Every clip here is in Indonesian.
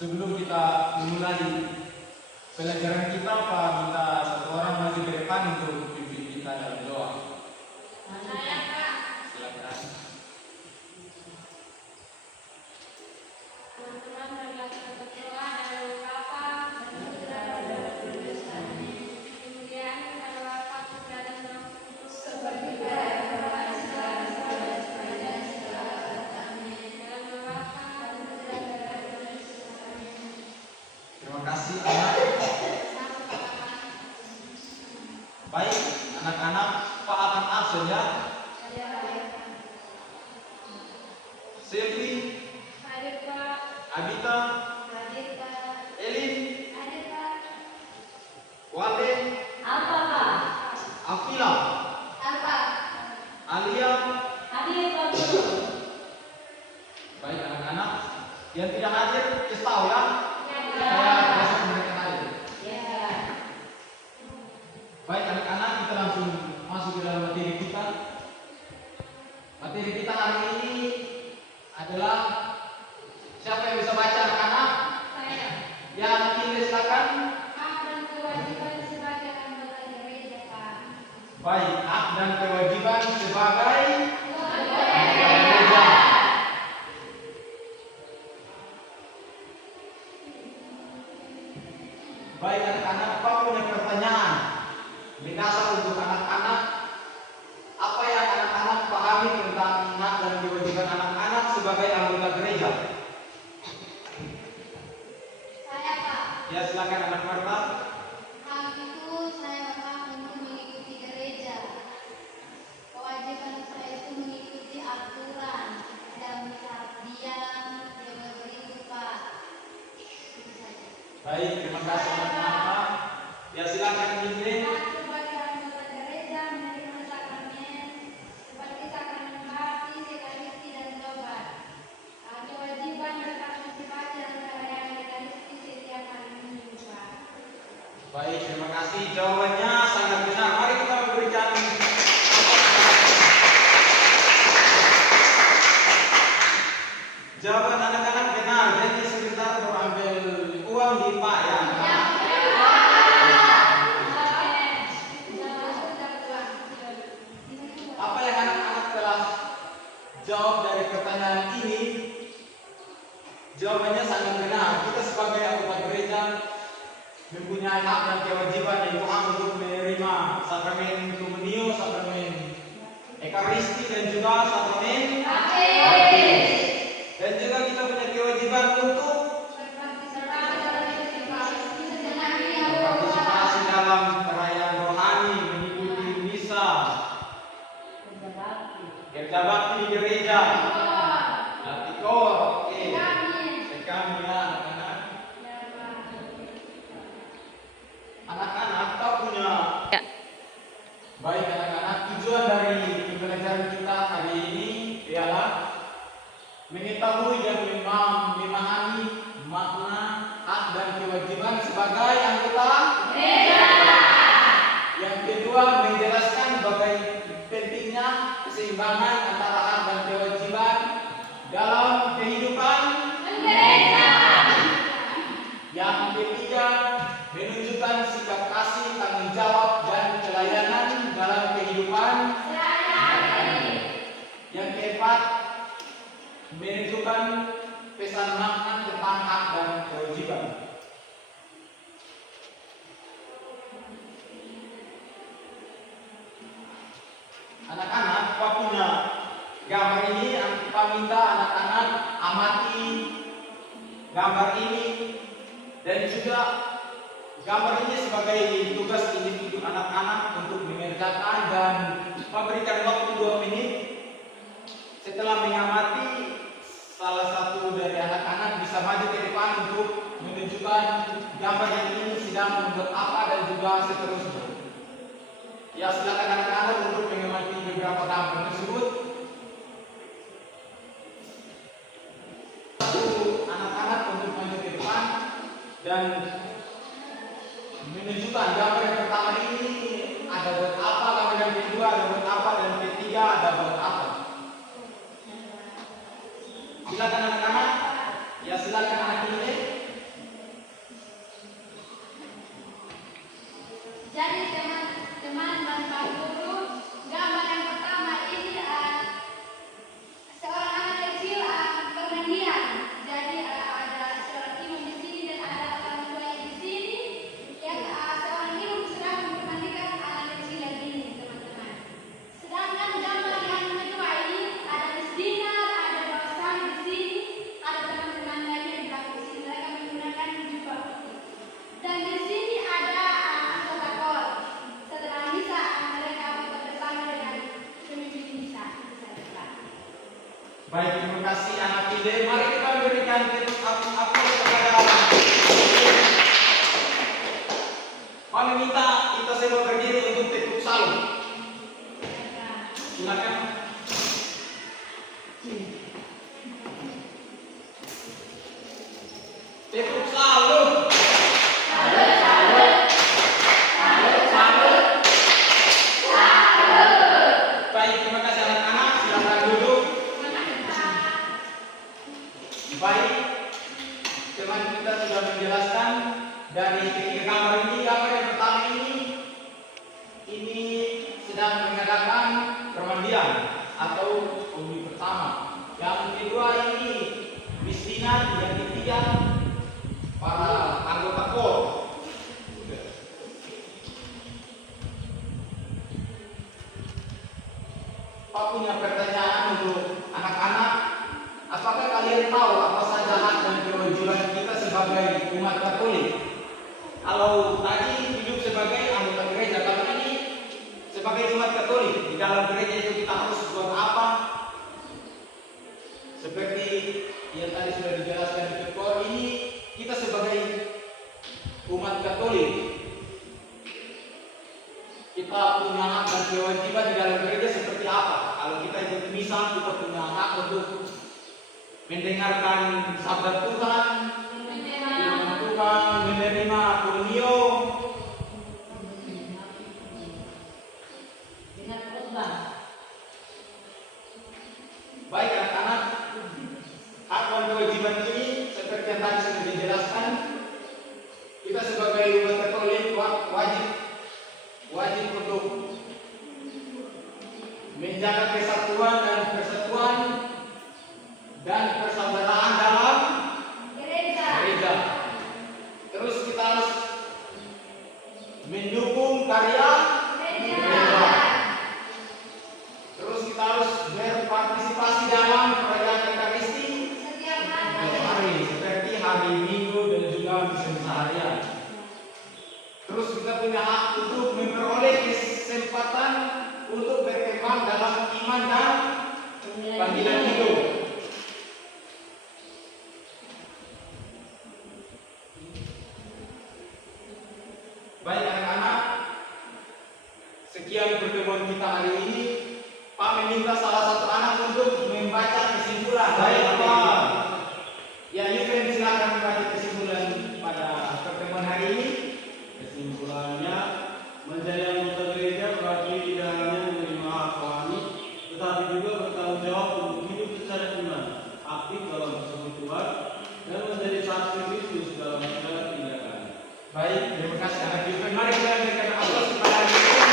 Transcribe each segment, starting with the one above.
Sebelum kita memulai pelajaran kita, Pak, minta satu orang maju ke depan untuk pimpin kita dalam doa. Saya, Pak. Silakan. Teman-teman, marilah kita berdoa dalam Bapa dan Putra dan Roh Kudus. Amin. Kemudian kepada Bapa, Putra dan Roh Kudus, seperti pada permulaan sekarang dan sepanjang segala abad. Amin. Dalam nama Bapa dan Putra dan Roh Kudus. Amin. Terima kasih anak. Baik, anak-anak, Pak akan absen ya. Selvi, Hadir, Pak. Abita, Hadir, Pak. Elin, Hadir, Pak. Wale, Apa, Pak? Afila, Apa? Alia. Hadir, Pak Guru. Baik anak-anak, yang tidak hadir kasih tahu ya. Ya. Saya besok mereka hadir. Ya. Baik anak-anak, kita langsung masuk ke dalam materi kita. Materi kita hari ini adalah, siapa yang bisa baca anak-anak? Saya. Ya, anak ini silakan. Hak dan kewajiban sebagai anggota gereja, Pak. Baik, hak dan kewajiban sebagai Anggota gereja. Baik anak-anak, Pak punya pertanyaan mendasar untuk anak-anak. Apa yang anak-anak pahami tentang hak dan kewajiban anak-anak sebagai anggota gereja? Saya, Pak. Ya, silakan anak Marta. Hak itu saya berhak untuk mengikuti gereja. Kewajiban saya itu mengikuti aturan dan diam berikut, Pak. Itu saja. Baik, terima kasih anak Marta. Ya, silakan Indri. Hak sebagai anggota gereja menerima sakramen seperti sakramen baptis, ekaristi, dan tobat. Kewajiban berpartisipasi dalam perayaan ekaristi setiap hari Minggu, Pak. Baik, terima kasih. Jawabannya sangat benar. Mari kita berikan. Jawaban anak-anak benar. Jadi sebentar mau ambil uang di Pak ya. Apa yang anak-anak telah jawab dari pertanyaan ini? Jawabannya sangat benar. Kita sebagai anggota gereja mempunyai hak dan kewajiban, yaitu hak untuk menerima sakramen komunio, sakramen ekaristi, dan juga sakramen baptis. Dan juga kita punya kewajiban untuk berpartisipasi dalam perayaan rohani, mengikuti misa, kerja bakti di gereja, latih kor. Oke, sekali ya anak-anak. Anak-anak kita punya. Baik anak-anak, tujuan dari pembelajaran kita hari ini ialah mengetahui dan memahami makna hak dan kewajiban sebagai anggota gereja. Yang kedua, menjelaskan bagaimana pentingnya keseimbangan antara hak dan kewajiban dalam kehidupan gereja. Yang ketiga, menunjukkan sikap kasih, tanggung jawab, dan pelayanan dalam kehidupan sehari-hari. Yang keempat, menunjukkan pesan makna tentang hak dan kewajiban. Anak-anak, Pak punya gambar ini. Pak minta anak-anak amati gambar ini, dan juga gambar ini sebagai tugas individu anak-anak untuk mengerjakan, dan Pak berikan waktu 2 menit. Setelah mengamati, salah satu dari anak-anak bisa maju ke depan untuk menunjukkan gambar yang ini sedang membuat apa, dan juga seterusnya. Ya, silakan anak-anak untuk mengamati beberapa gambar tersebut. Anak-anak untuk maju ke depan dan menunjukkan gambar yang pertama ini ada buat apa, gambar yang kedua ada buat apa, dan ketiga ada buat apa. Silakan anak-anak. Ya, silakan anak ini. Baik, terima kasih anak ide. Mari kita berikan aplaus kepada. Kami minta kita semua berdiri untuk tekuk salam. Silakan. Tekuk salam. Baik, terima kasih anak-anak. Silakan duduk. Baik, teman kita sudah menjelaskan dari ketiga gambar ini. Gambar yang pertama ini sedang mengadakan permandian atau undi pertama. Yang kedua ini bistinan, yang ketiga para anggota KOR. Pak punya pertanyaan untuk anak-anak. Apakah kalian tahu apa saja hak dan kewajiban kita sebagai umat Katolik? Kalau tadi hidup sebagai anggota gereja, kalau ini sebagai umat Katolik, di dalam gereja itu kita harus buat apa? Seperti yang tadi sudah dijelaskan di KOR ini, kita sebagai umat Katolik, kita punya hak dan kewajiban di dalam gereja seperti apa? Kalau kita ikut misa, kita punya hak untuk mendengarkan sabda Tuhan, firman Tuhan, menerima kurnia, dengan khotbah. baik anak-anak, hak dan kewajiban ini seperti yang tadi sudah dijelaskan, kita sebagai umat Katolik wajib untuk menjaga kesatuan dan persaudaraan dalam gereja. Terus kita harus mendukung karya gereja. Terus kita harus berpartisipasi dalam perayaan Ekaristi setiap hari, seperti hari Minggu dan juga misa harian. Terus kita punya hak untuk memperoleh kesempatan untuk berkembang dalam iman dan panggilan hidup. Baik anak-anak, sekian pertemuan kita hari ini. Pak meminta salah satu anak untuk membaca kesimpulan. Baik, Pak. Ya, Yufren silakan membaca kesimpulan pada pertemuan hari ini. Kesimpulannya, menjadi anggota gereja berarti tidak hanya menerima hak rohani, tetapi juga bertanggung jawab untuk hidup secara iman, aktif dalam persekutuan, dan menjadi saksi Kristus dalam segala tindakan. Baik, terima kasih anak Yufren. Mari kita berikan aplaus kepada Yufren.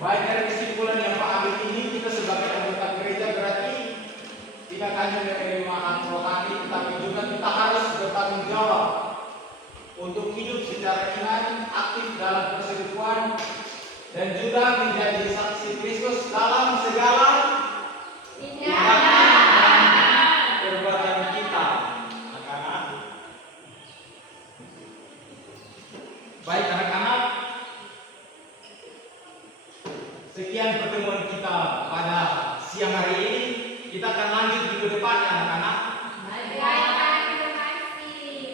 Baik, dari kesimpulan yang Pak ambil ini, kita sebagai anggota gereja berarti tidak hanya menerima hak rohani, tetapi juga kita harus bertanggung jawab untuk hidup secara iman, aktif dalam persekutuan, dan juga menjadi saksi Kristus dalam segala tindakan dan perbuatan kita. Anak-anak. Baik anak-anak, sekian pertemuan kita pada siang hari ini. Kita akan lanjut minggu depan ya anak-anak.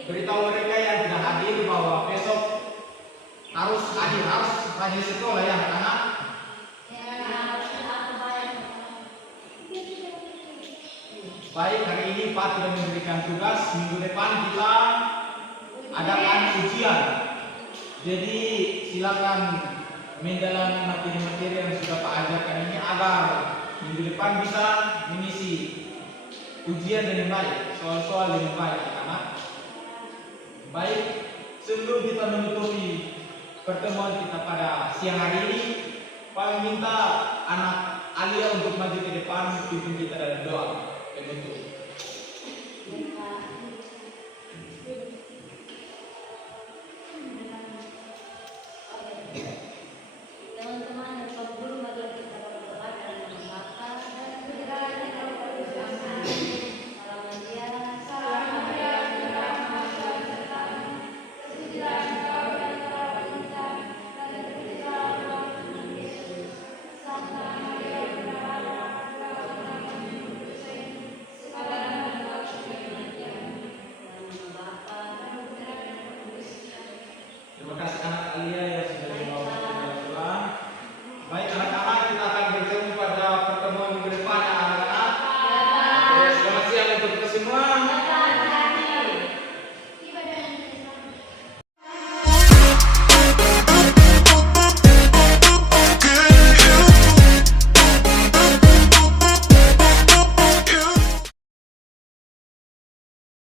Beritahu mereka yang tidak hadir bahwa besok harus hadir, harus rajin sekolah ya anak-anak. Baik, hari ini Pak sudah memberikan tugas. Minggu depan kita adakan ujian. Jadi silakan mendalami materi-materi yang sudah Pak ajarkan ini agar minggu depan bisa mengisi ujian dengan baik, soal-soal dengan baik anak-anak. Baik, sebelum kita menutupi pertemuan kita pada siang hari ini, Pak minta anak Alia untuk maju ke depan pimpin kita dalam doa penutup.